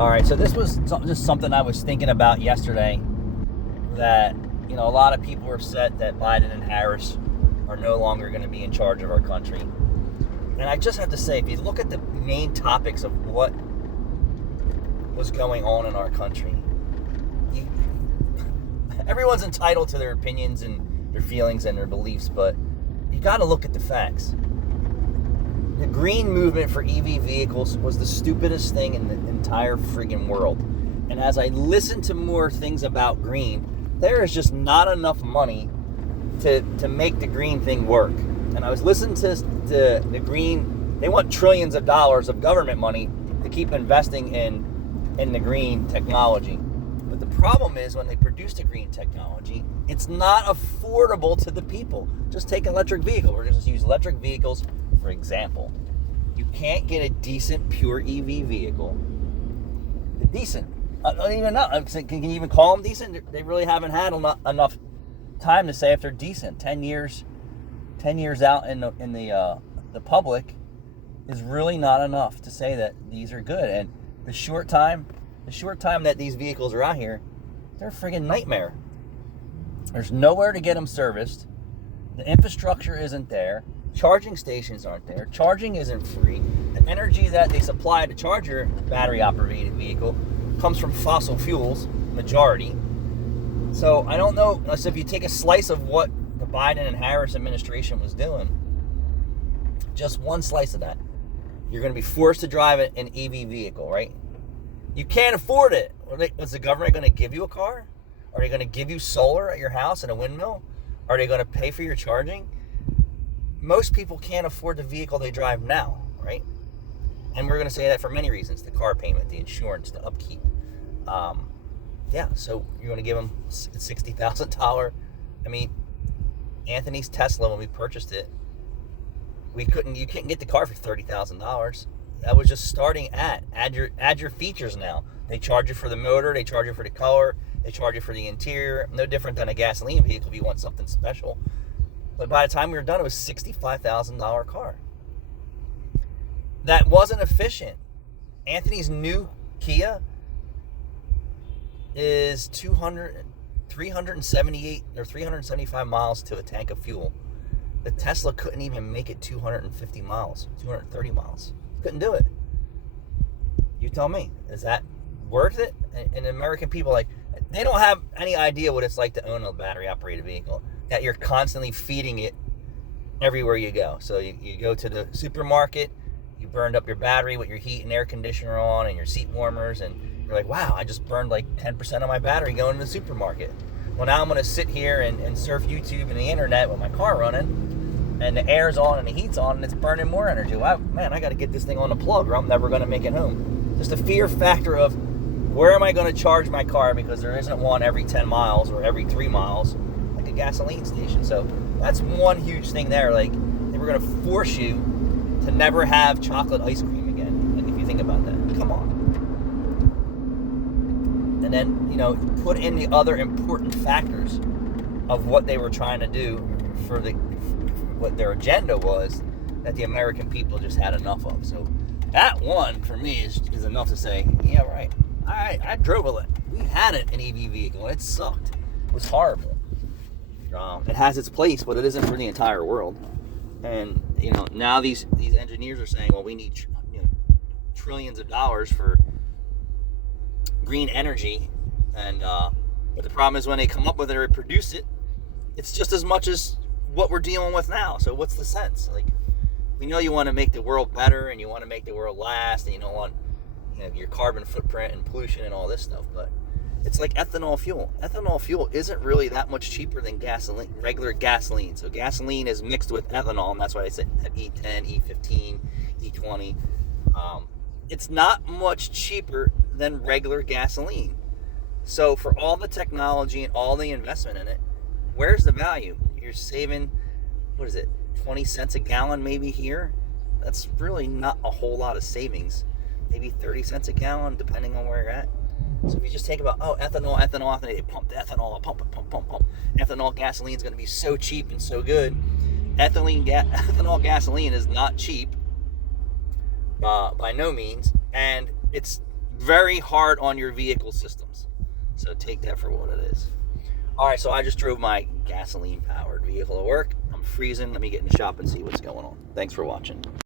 All right, so this was just something I was thinking about yesterday, that, a lot of people are upset that Biden and Harris are no longer going to be in charge of our country. And I just have to say, if you look at the main topics of what was going on in our country, everyone's entitled to their opinions and their feelings and their beliefs, but you got to look at the facts. The green movement for EV vehicles was the stupidest thing in the entire friggin' world. And as I listen to more things about green, there is just not enough money to make the green thing work. And I was listening to the green, they want trillions of dollars of government money to keep investing in the green technology. But the problem is, when they produce the green technology, it's not affordable to the people. Just take an electric vehicle. We're just use electric vehicles for example. You can't get a decent pure EV vehicle. Decent. I don't even know. Can you even call them decent? They really haven't had enough time to say if they're decent. 10 years out in the public is really not enough to say that these are good. And the short time that these vehicles are out here, they're a friggin' nightmare. There's nowhere to get them serviced. The infrastructure isn't there. Charging stations aren't there. Charging isn't free. The energy that they supply to charge your battery-operated vehicle comes from fossil fuels, majority. So I don't know. So if you take a slice of what the Biden and Harris administration was doing, just one slice of that, you're going to be forced to drive an EV vehicle, right? You can't afford it. Is the government going to give you a car? Are they going to give you solar at your house and a windmill? Are they going to pay for your charging? Most people can't afford the vehicle they drive now, right? And we're going to say that for many reasons: the car payment, the insurance, the upkeep. So you're going to give them $60,000. I mean, Anthony's Tesla, when we purchased it, you couldn't get the car for $30,000. That was just starting add your features now. They charge you for the motor, they charge you for the color, they charge you for the interior. No different than a gasoline vehicle if you want something special. But by the time we were done, it was a $65,000 car. That wasn't efficient. Anthony's new Kia is 378 or 375 miles to a tank of fuel. The Tesla couldn't even make it 250 miles, 230 miles. Couldn't do it. You tell me, is that worth it? And American people, they don't have any idea what it's like to own a battery-operated vehicle, that you're constantly feeding it everywhere you go. So you go to the supermarket, you burned up your battery with your heat and air conditioner on and your seat warmers, and you're like, wow, I just burned 10% of my battery going to the supermarket. Well, now I'm going to sit here and surf YouTube and the internet with my car running, and the air's on and the heat's on, and it's burning more energy. Wow, man, I got to get this thing on the plug or I'm never going to make it home. Just the fear factor of, where am I going to charge my car, because there isn't one every 10 miles or every 3 miles, like a gasoline station. So that's one huge thing there. They were going to force you to never have chocolate ice cream again. If you think about that, come on. And then, put in the other important factors of what they were trying to do for what their agenda was, that the American people just had enough of. So that one, for me, is enough to say, yeah, right. I drove we had an EV vehicle, and it sucked. It was horrible. It has its place, but it isn't for the entire world. And now these engineers are saying, well, we need trillions of dollars for green energy, and but the problem is, when they come up with it or produce it, it's just as much as what we're dealing with now. So what's the sense? We know you want to make the world better, and you want to make the world last, and you don't want your carbon footprint and pollution and all this stuff, but it's like ethanol fuel. Ethanol fuel isn't really that much cheaper than gasoline, regular gasoline. So gasoline is mixed with ethanol, and that's why I say E10, E15, E20. It's not much cheaper than regular gasoline. So for all the technology and all the investment in it, where's the value? You're saving, 20 cents a gallon maybe here? That's really not a whole lot of savings. Maybe 30 cents a gallon, depending on where you're at. So if you just think about, ethanol, they pump the ethanol, pump. Ethanol gasoline is going to be so cheap and so good. Ethanol gasoline is not cheap, by no means, and it's very hard on your vehicle systems. So take that for what it is. All right, so I just drove my gasoline-powered vehicle to work. I'm freezing. Let me get in the shop and see what's going on. Thanks for watching.